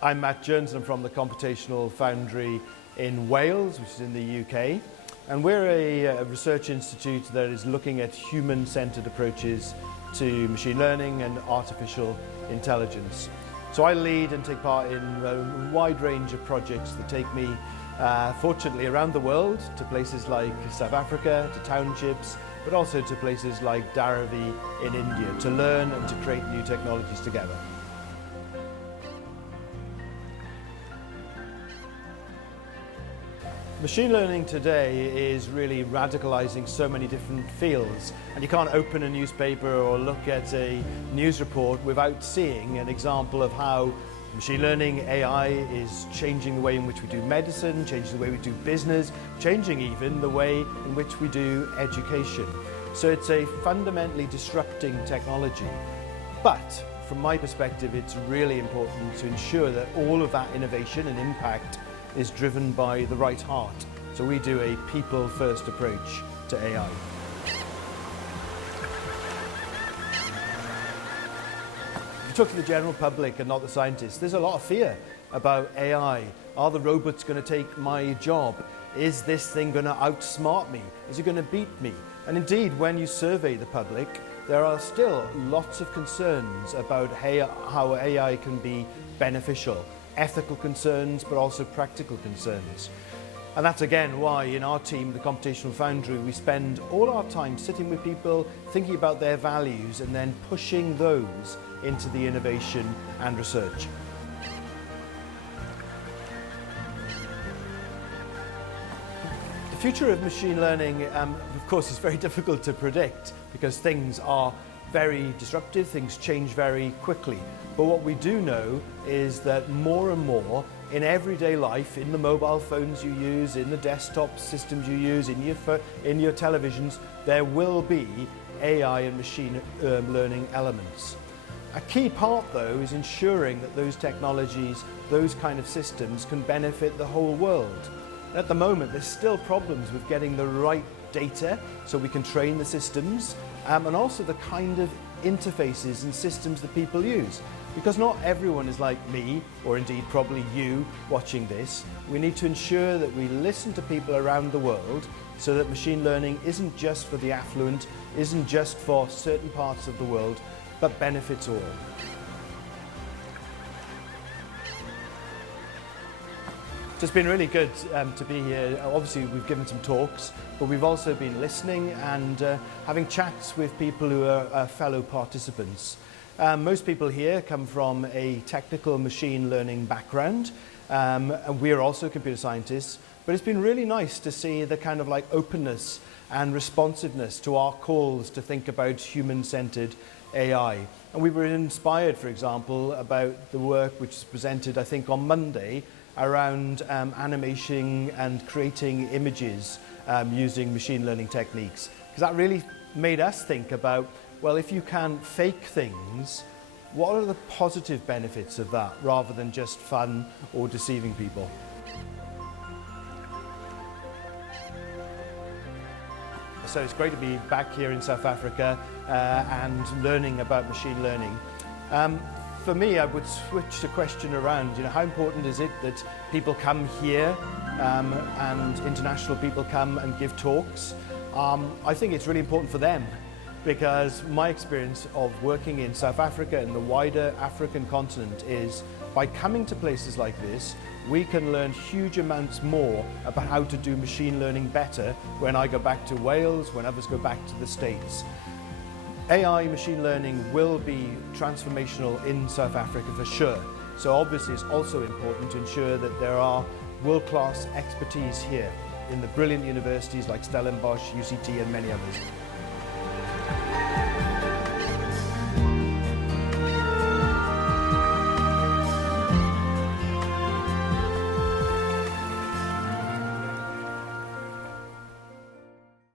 I'm Matt Jones, and I'm from the Computational Foundry in Wales, which is in the UK. And we're a research institute that is looking at human-centered approaches to machine learning and artificial intelligence. So I lead and take part in a wide range of projects that take me, fortunately, around the world to places like South Africa, to townships, but also to places like Dharavi in India to learn and to create new technologies together. Machine learning today is really radicalizing so many different fields, and you can't open a newspaper or look at a news report without seeing an example of how machine learning, AI, is changing the way in which we do medicine, changing the way we do business, changing even the way in which we do education. So it's a fundamentally disrupting technology. But from my perspective, it's really important to ensure that all of that innovation and impact is driven by the right heart. So we do a people-first approach to AI. If you talk to the general public and not the scientists, there's a lot of fear about AI. Are the robots going to take my job? Is this thing going to outsmart me? Is it going to beat me? And indeed, when you survey the public, there are still lots of concerns about how AI can be beneficial. Ethical concerns, but also practical concerns. And that's again why in our team, the Computational Foundry, we spend all our time sitting with people, thinking about their values, and then pushing those into the innovation and research. The future of machine learning, of course, is very difficult to predict because things are very disruptive, things change very quickly. But what we do know is that more and more in everyday life, in the mobile phones you use, in the desktop systems you use, in your televisions, there will be AI and machine learning elements. A key part though is ensuring that those technologies, those kind of systems can benefit the whole world. At the moment, there's still problems with getting the right data so we can train the systems, and also the kind of interfaces and systems that people use. Because not everyone is like me, or indeed probably you watching this. We need to ensure that we listen to people around the world so that machine learning isn't just for the affluent, isn't just for certain parts of the world, but benefits all. So it's been really good to be here. Obviously we've given some talks, but we've also been listening and having chats with people who are fellow participants. Most people here come from a technical machine learning background, and we're also computer scientists, but it's been really nice to see the kind of like openness and responsiveness to our calls to think about human-centered AI. And we were inspired, for example, about the work which is presented, I think, on Monday, around animation and creating images using machine learning techniques. Because that really made us think about, well, if you can fake things, what are the positive benefits of that rather than just fun or deceiving people? So it's great to be back here in South Africa and learning about machine learning. For me, I would switch the question around. How important is it that people come here and international people come and give talks? I think it's really important for them because my experience of working in South Africa and the wider African continent is by coming to places like this, we can learn huge amounts more about how to do machine learning better when I go back to Wales, when others go back to the States. AI machine learning will be transformational in South Africa for sure. So obviously it's also important to ensure that there are world-class expertise here in the brilliant universities like Stellenbosch, UCT and many others.